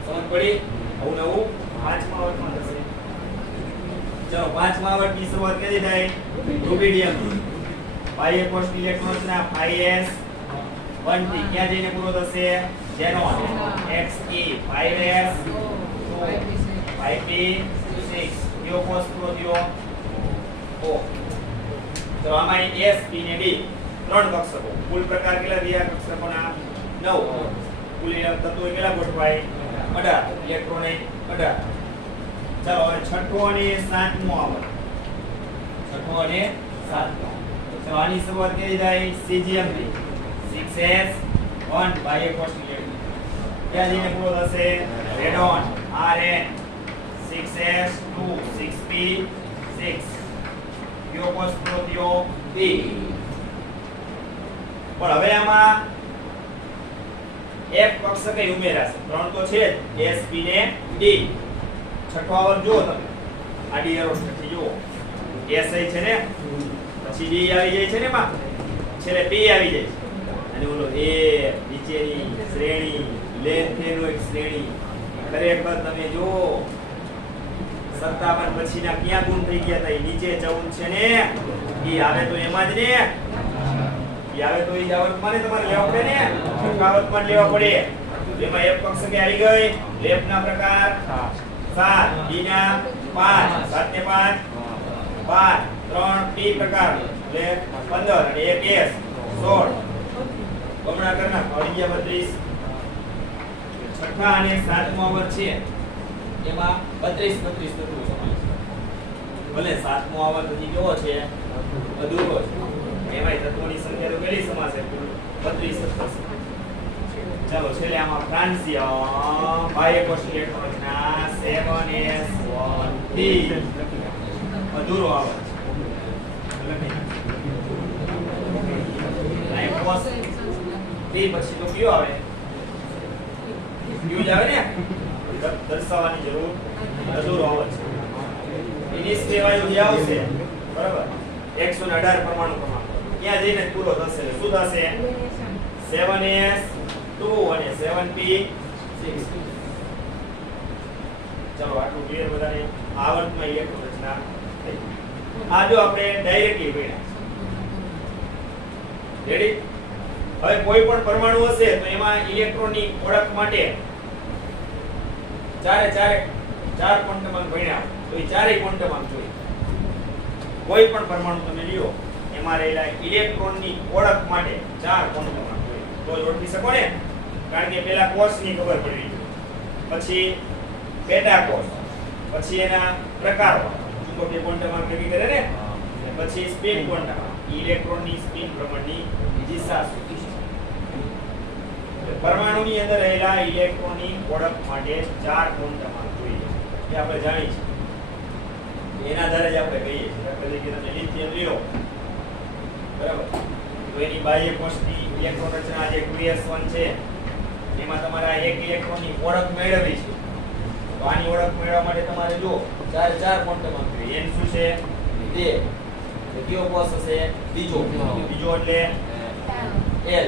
સમજ પડી? આવું 9 પાંચમા આવર્તમાં થશે. ચલો પાંચમા આવર્તની શરૂઆત કેવી થાય? રૂબિડિયમ. બાહ્ય કોષની ઇલેક્ટ્રોન રચના 5s 1 થી ક્યાં જઈને પૂરો થશે? ઝેનોન. Xe 5s 2 5p 6. કયો કોષ પૂરો થયો? O. તો આમાં S P ને D 3 કક્ષકો. કુલ પ્રકાર કેટલા થયા કક્ષકોના? 9. કુલ તત્વો કેટલા ગોઠવાય? 18. ઇલેક્ટ્રોન 18. ચાલો હવે છઠ્ઠો અને સાતમો આવર્ત. છઠ્ઠો અને સાતમો. ચાલો આની શરૂઆત કેવી થાય? સીજીએમ થી 6s 1 બાહ્ય કોષની ઇલેક્ટ્રોન. ક્યાં જઈને પૂરો થશે? Radon Rn 6s 2 6p 6. કયો કોષ પૂરો થયો? P. પણ હવે આમાં એક કક્ષકે ઉમેરાશે. 3 તો છે જ, S P ને D. છઠ્ઠો આવર્ત જુઓ તમે. આ ડી એરો છઠ્ઠી જુઓ. S છે ને, પછી D આવી જાય છે ને એમાં, છેલ્લે P આવી જાય છે. અને ઓલો A નીચેની શ્રેણી, લેન્થનો એક શ્રેણી. ખરેખર તમે જુઓ 57 પછીના ક્યાં ગુણ થઈ ગયા હતા? નીચે 14 છે ને, ઈ આવે તો એમાં જ ને. ઈ આવે તો ઈ આવર્તમાં ને તમારે લેવા પડે ને. છઠ્ઠા આવર્તમાં લેવા પડે. એમાં એક કક્ષકે આવી ગઈ. લેફ્ટના પ્રકાર 7, D ના 5, 7 ને 5 12, 3 P પ્રકાર એટલે 15 અને એક S 16. બમણા કરી નાખો, આવી ગયા 32. છઠ્ઠા અને સાતમો આવર્ત છે એમાં 32 તત્વો સમાય છે. ભલે સાતમો આવર્ત હજી કેવો છે? અધૂરો છે. એમાંય તત્વોની સંખ્યા તો કેટલી સમાશે? 32 તત્વો. ચાલો છેલ્લે આમાં ફ્રાન્સિયમ બાહ્ય કોષની ઇલેક્ટ્રોન રચના 7s1p અધૂરો આવે છે કોષ p પછી તો કયો આવે કયો જ આવે ને દર્શાવવાની જરૂર અધૂરો આવે છે નિષ્ક્રિય વાયુ જે આવશે બરાબર 118 પરમાણુ ક્રમાંક ત્યાં જઈને પૂરો થશે શું થશે 7s2 અને 7p6 ચલો આટલું ક્લિયર બધાને આવર્તમાં ઇલેક્ટ્રોન રચના થઈ આ જો આપણે ડાયરેક્ટલી ભણ્યા રેડી હવે કોઈ પણ પરમાણુ હશે તો એમાં ઇલેક્ટ્રોનની ઓળખ માટે ચાર ક્વોન્ટમ ભણ્યા તો એ ચારેય ક્વોન્ટમ જોઈએ કોઈ પણ પરમાણુ તમે લ્યો એમાં રહેલા ઇલેક્ટ્રોનની ઓળખ માટે ચાર ક્વોન્ટમ જોઈએ તો જ ઓળખી શકો ને કારણ કે પહેલા કોષની ખબર પડવી પછી પેટા કોષ પછી એના પ્રકારો ચુંબકીય ક્વોન્ટમ ભેગી કરે ને પછી સ્પિન ક્વોન્ટમ ઇલેક્ટ્રોનની સ્પિન પ્રમાણની દિશા સુધી પરમાણુની અંદર રહેલા ઇલેક્ટ્રોનની ઓળખ માટે ચાર ક્વોન્ટમ જોઈએ એ આપણે જાણીએ છીએ એના આધારે જ આપણે કહીએ છીએ દાખલા તરીકે તમે લિથિયમ લ્યો બરાબર તો એની બાહ્ય કોષની ઇલેક્ટ્રોન રચના જે 2s1 છે એમાં તમારે એક ઇલેક્ટ્રોનની ઓળખ મેળવવી છે તો આની ઓળખ મેળવવા માટે તમારે જો ચાર ક્વોન્ટમ જોઈએ n શું છે 2 તો કયો કોષ હશે બીજો એટલે l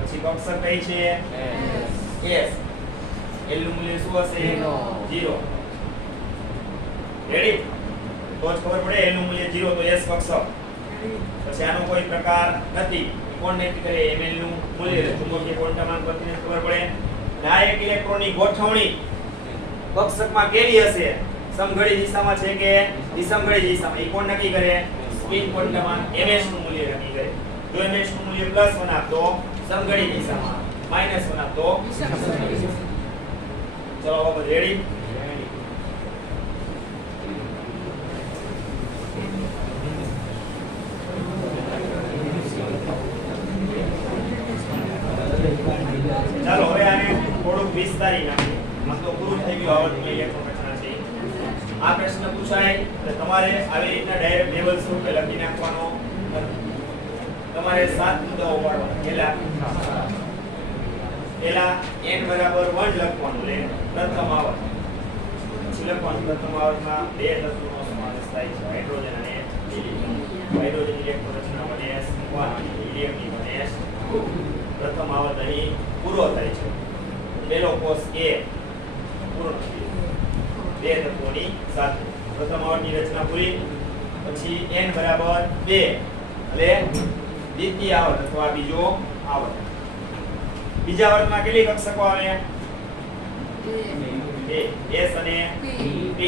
પછી કક્ષક કઈ છે s l નું મૂલ્ય શું હશે 0 રેડી તો જ ખબર પડે l નું મૂલ્ય 0 તો s કક્ષક પછી આનો કોઈ પ્રકાર નથી કોણ નક્કી કરે ml નું મૂલ્ય ચુંબકીય ક્વોન્ટમ પરથી ખબર પડે આ એક ઇલેક્ટ્રોનની ગોઠવણી કક્ષકમાં કેવી હશે સમઘડી દિશામાં છે કે વિષમઘડી દિશામાં એ કોણ નક્કી કરે સ્પિન ક્વોન્ટમ ms નું મૂલ્ય નક્કી કરે જો ms નું મૂલ્ય +1 આપતો સમઘડી દિશામાં -1 આપતો ચલો હવે રેડી ચાલો હવે આને થોડુંક વિસ્તારી નાખીએ મતલબ પૂરું થઈ ગયું આવર્તની ઇલેક્ટ્રોન રચના છે આ પ્રશ્ન પૂછાય તો તમારે આવી રીતના ડાયરેક્ટ લેવલ સ્વરૂપે લખી નાખવાનો તમારે 7 મુદ્દાઓ પાડવાના પહેલા n બરાબર 1 લખવાનું લે પ્રથમ આવર્ત પછી લખવાનું પ્રથમ આવર્તમાં બે તત્વોનો સમાવેશ થાય છે હાઇડ્રોજન અને હિલિયમ હાઇડ્રોજન ઇલેક્ટ્રોન રચના 1s1 હિલિયમની 1s2 પ્રથમ આવર્ત અહીં પૂરો થાય છે પહેલો કોષ A પૂર્ણ થયો બે તત્વોની સાથે પ્રથમ આવર્તની રચના પૂરી પછી n બરાબર 2 એટલે દ્વિતીય આવર્ત અથવા બીજો આવર્ત બીજા આવર્તમાં કેટલી કક્ષકો આવે S અને P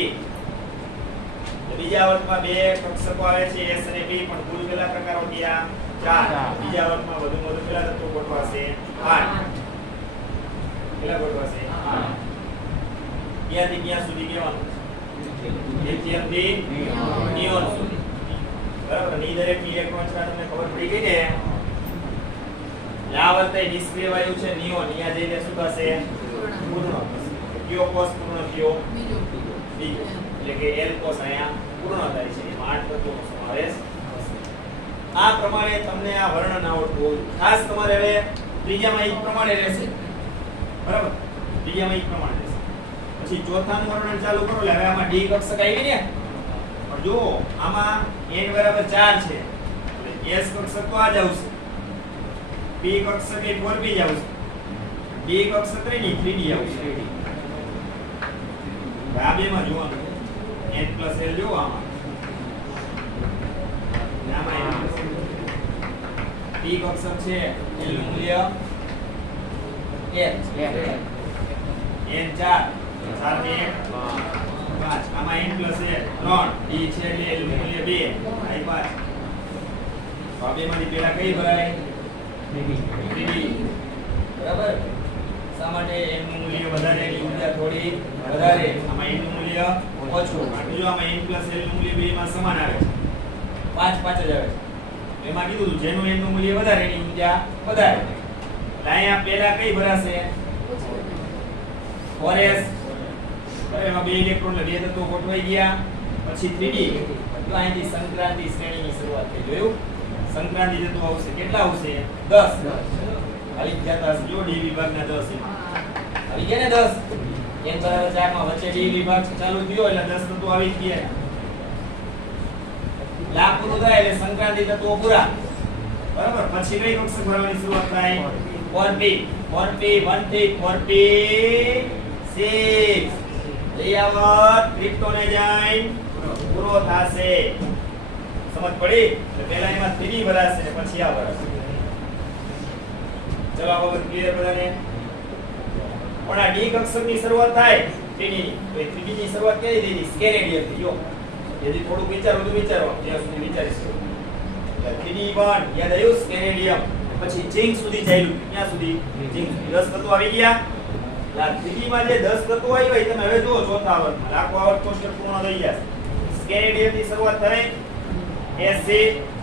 બીજા આવર્તમાં બે કક્ષકો આવે છે S અને P પણ કુલ કેટલા પ્રકારો થયા 4 બીજા આવર્તમાં વધુમાં વધુ કેટલા તત્વો ગોઠવાશે 8 કેટલા ગોઠવાશે 8 ક્યાંથી ક્યાં સુધી કહેવાનું લિથિયમ થી નિયોન સુધી બરાબર ની દરેક ઇલેક્ટ્રોન રચના તમને ખબર પડી ગઈ ને આ વર્તે નિષ્ક્રિય વાયુ છે નિયોન અહીંયા જઈને શું થશે પૂર્ણ થશે કયો કોષ પૂર્ણ થયો બીજો એટલે કે L કોષ અહીંયા પૂર્ણ થાય છે એમાં 8 તત્વોનો સમાવેશ થશે આ પ્રમાણે તમને આ વર્ણન આવડતું હોય ખાસ તમારે હવે ત્રીજામાં એક પ્રમાણે રહેશે બરાબર ત્રીજામાં એક પ્રમાણે રહેશે પછી ચોથાનું વર્ણન ચાલુ કરો એટલે હવે આમાં D કક્ષક આવી ને પણ જો આમાં n બરાબર 4 છે એટલે s કક્ષક તો આ જ આવશે p કક્ષક એ 4p જ આવશે d કક્ષક એ 3d આવશે આ બેમાં જોવાનું n + l જો આમાં p કક્ષક છે l નું મૂલ્ય n 4 ને 5 આમાં n + l 3 d છે એટલે l નું મૂલ્ય 2 આઈ 5 તો આ બેમાંથી પહેલા કઈ ભરાય 3d બરાબર શા માટે n નું મૂલ્ય વધારે એની ઊર્જા થોડી વધારે આમાં n નું મૂલ્ય ઓછું કારણ જો આમાં n + l નું મૂલ્ય બેમાં સમાન આવે છે 5 જ આવે છે એમાં કીધું જેનું n નું મૂલ્ય વધારે એની ઊર્જા વધારે અહીંયા પહેલા કઈ ભરાશે 4s હવે એમાં બે ઇલેક્ટ્રોન એટલે બે તત્વો ગોઠવાઈ ગયા પછી 3d તો અહીંથી સંક્રાંતિ શ્રેણીની શરૂઆત થઈ જોયું સંક્રાંતિ તત્વો આવશે કેટલા આવશે 10 આવી જતા હશે જો ડી વિભાગના 10 આવી ગયા ને 10 n બરાબર 4 માં વચ્ચે ડી વિભાગ ચાલુ થયો એટલે 10 તત્વો આવી ગયા લાભ પૂરું થાય એટલે સંક્રાંતિ તત્વો પૂરા બરાબર પછી કઈ કક્ષક ભરવાની શરૂઆત થાય 4p 1p 4p 6 લઈ આવો ક્રિપ્ટોનેજાઇન પૂરો થાશે સમજ પડી એટલે પહેલા એમાં 3d ભરાશે ને પછી આ ભરાશે ચલો આ વખત ક્લિયર બધાને પણ આ ડી કક્ષકની શરૂઆત થાય 3d તો એ 3d ની શરૂઆત કેવી થઈ સ્કેરેડિયમ થી જો यदि થોડું વિચારો તો વિચારો જ્યાં સુધી વિચારીશું એટલે 3d1 યાદ આવ્યું સ્કેરેડિયમ પછી ઝિંક સુધી ચાલ્યું ક્યાં સુધી ઝિંક 10 તત્વો આવી ગયા લા 3d માં જે 10 તત્વો આવ્યા તમે હવે જુઓ ચોથા આવર્તમાં લાખો આવર્ત કોષ્ટક પૂર્ણ થઈ ગયા સ્કેરેડિયમ ની શરૂઆત થઈ Sc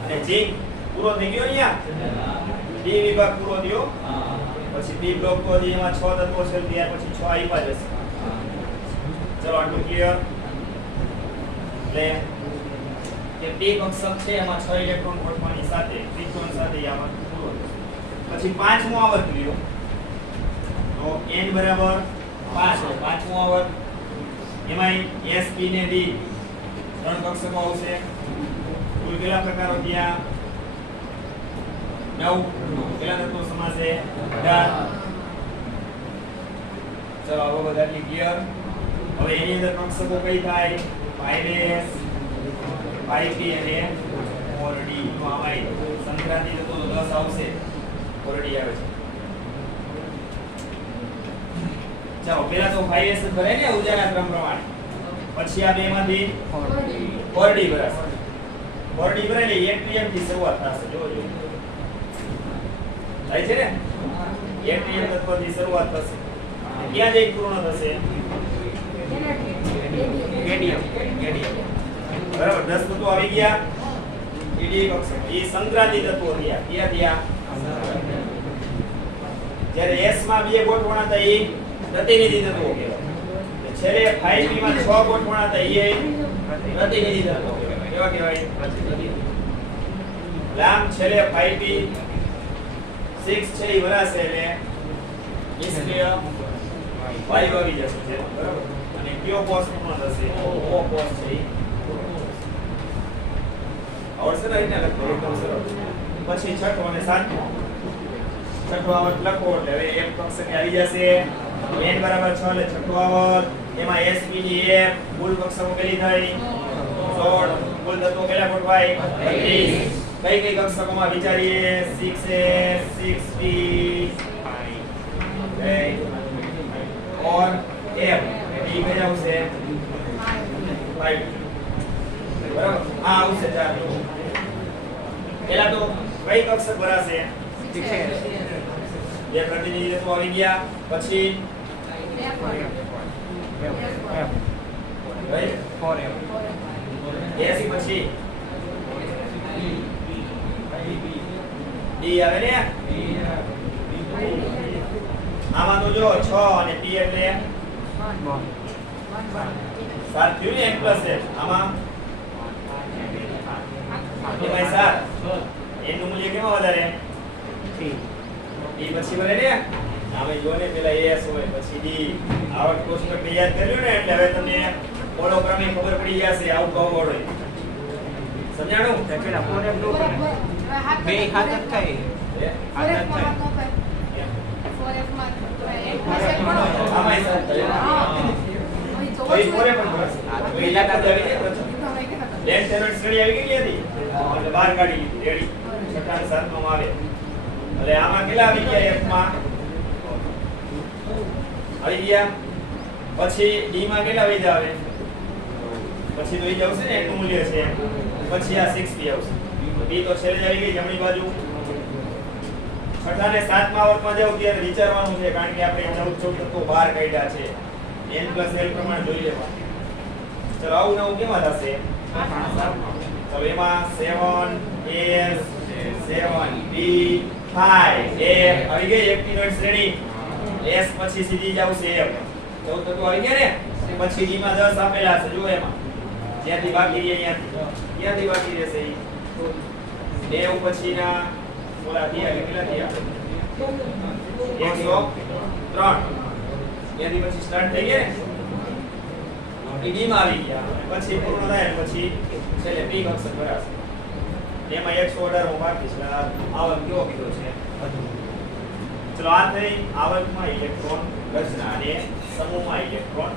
અને ઝિંક પૂરો થઈ ગયો અહીંયા ડી વિભાગ પૂરો થયો પછી બી બ્લોક તો એમાં 6 તત્વો છે ત્યાર પછી 6 આવ્યા જશે ચલો આટલું ક્લિયર એટલે કે p કક્ષક છે એમાં 6 ઇલેક્ટ્રોન ગોઠવવાની સાથે ત્રિકોણ સાથે આમાં પૂરો પછી પાંચમો આવર્ત લ્યો તો n બરાબર 5 પાંચમો આવર્ત એમાં s p ને d ત્રણ કક્ષકો આવશે કુલ કેટલા પ્રકારો થયા 9 કેટલા તત્વો સમાસે 18 ચલો આવો બધા ક્લિયર હવે એની અંદર કક્ષકો કઈ થાય 5s 5p અને 4d નો આવાય સંક્રાંતિ તો 10 આવશે 4d આવે છે ચાલો પહેલા તો 5s ભરે ને ઉજાના ક્રમ પ્રમાણે પછી આ બેમાંથી 4d ભરાશે 4d ભરે એટલે એટીએમ થી શરૂઆત થશે જોજો થાય છે ને એટીએમ તત્વથી શરૂઆત થશે ક્યાં જઈ પૂર્ણ થશે કેડિયમ બરાબર 10 તત્વો આવી ગયા ઈડી કક્ષક એ સંક્રાંતિ તત્વો થયા ક્યાં થયા જ્યારે s માં બે ગોઠવણા હતા એ પ્રતિનિધિ તત્વો કહેવાય છેલ્લે 5p માં 6 ગોઠવણા હતા એ પ્રતિનિધિ તત્વો કહેવાય કેવા કહેવાય લામ છેલ્લે 5p 6 છે એ વરાશે એટલે નિષ્ક્રિય વાયુ આવી જશે બરાબર કયો કોષ પૂર્ણ થશે ઓ કોષ છે આવડશે ને એને લખો એકદમ સરળ પછી છઠ્ઠો અને સાતમો છઠ્ઠો આવર્ત લખો એટલે હવે એક કક્ષકે આવી જશે n બરાબર 6 એટલે છઠ્ઠો આવર્ત એમાં s p ની f કુલ કક્ષકો કેટલી થઈ 16 કુલ તત્વો કેટલા ગોઠવાય 32 કઈ કઈ કક્ષકોમાં વિચારીએ 6s 6p 5 और f ડી કઈ આવશે 5 બરાબર આ આવશે 4 પહેલા તો કઈ કક્ષક ભરાશે 6s બે પ્રતિનિધિ તત્વો આવી ગયા પછી f રાઈટ 4f s પછી ડી આવે ને આમાં તો જો 6 અને p એટલે 7 થયું ને 1 પ્લસ f આમાં એ ભાઈ 7 એનું મૂલ્ય કેમાં વધારે 3 d પછી ભરે ને આમે જો ને પેલા s હોય પછી d આવર્ત કોષ્ટક યાદ કર્યું ને એટલે હવે તમને ઓળો ક્રમે ખબર પડી જશે આવું કહો ઓળો સમજાણું પેલા 4f નો બે હાથ થાય હાથ થાય 4f માં આમાં કોઈ ફોરે પણ ભરશે કોઈ લાગત આવી ને લેન્થ એનર્જ શ્રેણી આવી ગઈ હતી એટલે બહાર કાઢી લીધી રેડી છઠ્ઠા અને સાતમા માં આવે એટલે આમાં કેટલા આવી ગયા f માં આવી ગયા પછી d માં કેટલા વૈધા આવે પછી તો એ જ આવશે ને એનું મૂલ્ય છે પછી આ 6p આવશે b તો છેલ્લે આવી ગઈ જમણી બાજુ છઠ્ઠા અને સાતમા આવર્તમાં જાવ ત્યારે વિચારવાનું છે કારણ કે આપણે 14 તત્વો બહાર કાઢ્યા છે n + l પ્રમાણે જોઈ લેવાનું ચલો આવું નવું કેમાં થશે ચલો એમાં 7s 7b થાય એ આવી ગઈ એક્ટિનોઇડ શ્રેણી S પછી સીધી જ આવશે F 14 તો આવી ગયા ને પછી D માં 10 આપેલા છે જો એમાં જ્યાંથી બાકી રહે ત્યાંથી બાકી રહેશે ઈ 90 પછીના ઓલા થયા કેટલા થયા 103 ત્યાંથી પછી સ્ટાર્ટ થઈ ગયા ને ડી માં આવી ગયા પછી પૂર્ણ થાય પછી છેલ્લે પી અક્ષર ભરાશે એમાં 118 માં બાકી છે આવર્ત કયો કીધો છે ચલો આ થઈ આવર્તમાં ઇલેક્ટ્રોન રચના અને સમૂહમાં ઇલેક્ટ્રોન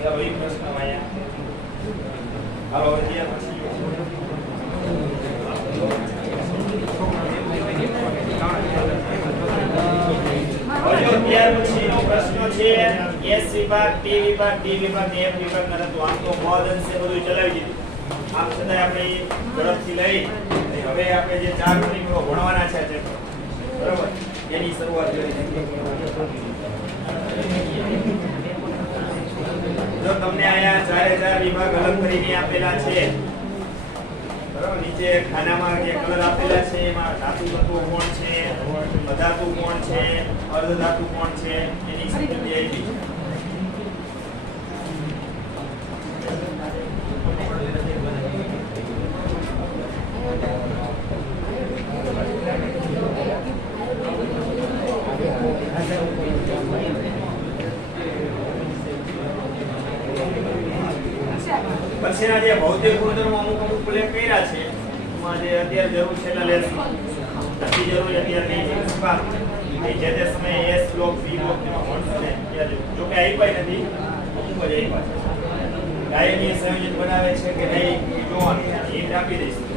એવો એક પ્રશ્ન આયા હાલો હવે પછી ત્યાર પછીનો પ્રશ્ન છે S વિભાગ T વિભાગ D વિભાગ F વિભાગ ના તો આમ તો મહદ અંશે બધું ચલાવી દીધું આમ છતાં આપણે ઝડપથી લઈ હવે આપણે જે ચાર પરિબળો ભણવાના છે ચેપ્ટર બરાબર એની શરૂઆત કરી જો તમને આયા ચારે ચાર વિભાગ અલગ કરીને આપેલા છે બરાબર નીચે ખાનામાં જે કલર આપેલા છે એમાં ધાતુ તત્વો કોણ છે અધાતુ કોણ છે અર્ધધાતુ કોણ છે એની સમજૂતી આપી છે પછીના જે ભૌતિક ગુણધર્મો અમુક ઉલ્લેખ કર્યા છે એમાં જે અત્યારે જરૂર છે એટલે લેશું નથી જરૂર અત્યારે નહીં શું કામ જે તે સમયે S બ્લોક B બ્લોક એમાં ભણશો ને ત્યારે જો કે આપ્યા નથી અમુક જ આપ્યા છે કાયમી સંયોજન બનાવે છે કે નહીં એ જોવાનું એ આપી દઈશું